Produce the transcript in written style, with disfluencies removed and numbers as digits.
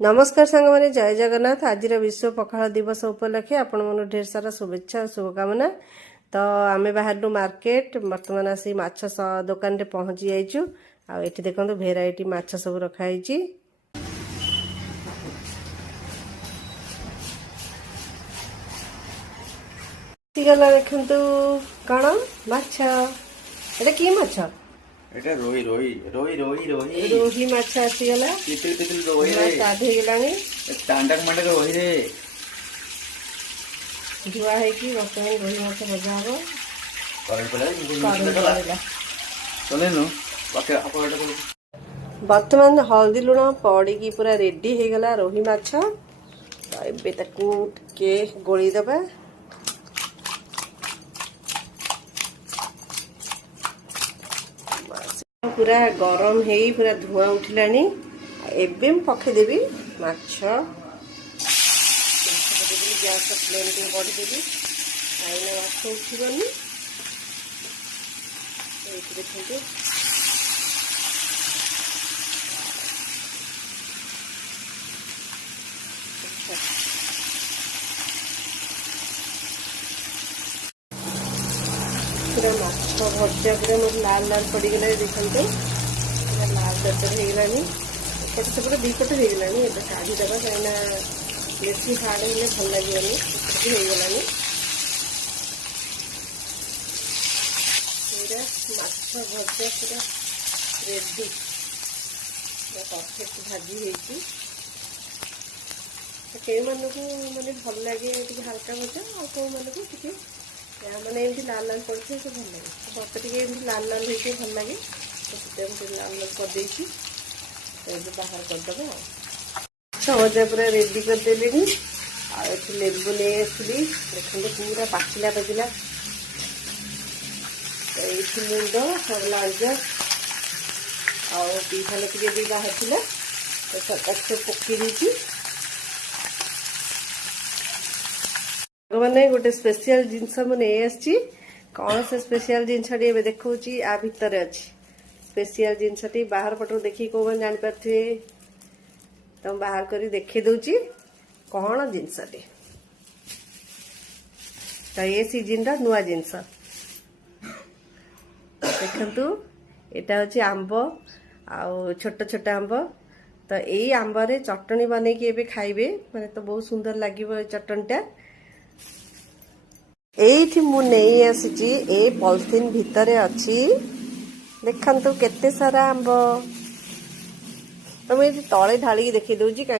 नमस्कार सांग मैंने जय जगन्नाथ। आज विश्व पखाल दिवस उपलक्षे आपण मन ढेर सारा शुभेच्छा और शुभकामना। तो आम बाहर मार्केट बर्तमान आसी माछ दुकान रे पहुँची जाइचु। आ एठी देखंतु भेराइटी माछ सब रखाई छी। गला देखंतु कण माछ एटा की माछ এটা রই রই রই রই রই रोही माछ आसीगला তিতিল তিতিল রই রে साध हो गलानी টান্ডাক মান্ডাক রই রে धुआ है कि बर्तमान रोही माछ भजा हबो করেন পড়া চলে নো বাকি আপড়টা बर्तमान हल्दी लुण पड़ी पूरा रेडी हो गला रोही माछ। तो एबे ताकू के गोली दबा पूरा गरम है पूरा धुआं उठिलानी। एबे मैं पकेदेवी माछ गैस फ्लेम को बढ़ीदेवी कहीं माछ उठबनी। देखते पूरा माछ भजा पूरा मोर लाल लाल पड़गला। देखते पूरा लाल दरदर हो गलानी एपट सेपट दीपट हो गलानी। ए काढ़ीदेवा कहीं बेसी हार्ड हेल्ले भल लगे हो गलानी। पूरा माछ भजा पूरा रेडी पूरा परफेक्ट भाजी होती। कई मानक मैंने भल लगे हल्का भजा आ कौ मानक टे मैंने एमती लाल लाल पड़े से भल लगे। मत टे लाल लाल होते भल लगे तो लाल लाल करदे बाहर करदे। भजा पूरा रेडी करदेली लेबू नहीं आसली देखते पूरा पाचिला पाचिला ये मुंड सरला आईफाल भी बाहर तो पकई मैंने गोटे स्पेशल जिनस मुझे कौन से स्पेशल जिनसटी देखा आ भितर अच्छी स्पेशल जिनसटी बाहर पटू देखी कौन जापारे तो बाहर कर देखी दूची कौन जिनसटी। तो ये सीजन नुआ जिनस देखु यहाँ हूँ आंब आ छोट छोट आंब। तो यही आंब रे चटनी बनईकि खाइबे माने तो बहुत सुंदर लगे चटनीटा। एठी मु नहीं आसी ए पॉलिथिन भितर अच्छी देखंतु केते सारा आंब। तो मुझे तले ढाली देखी दूची।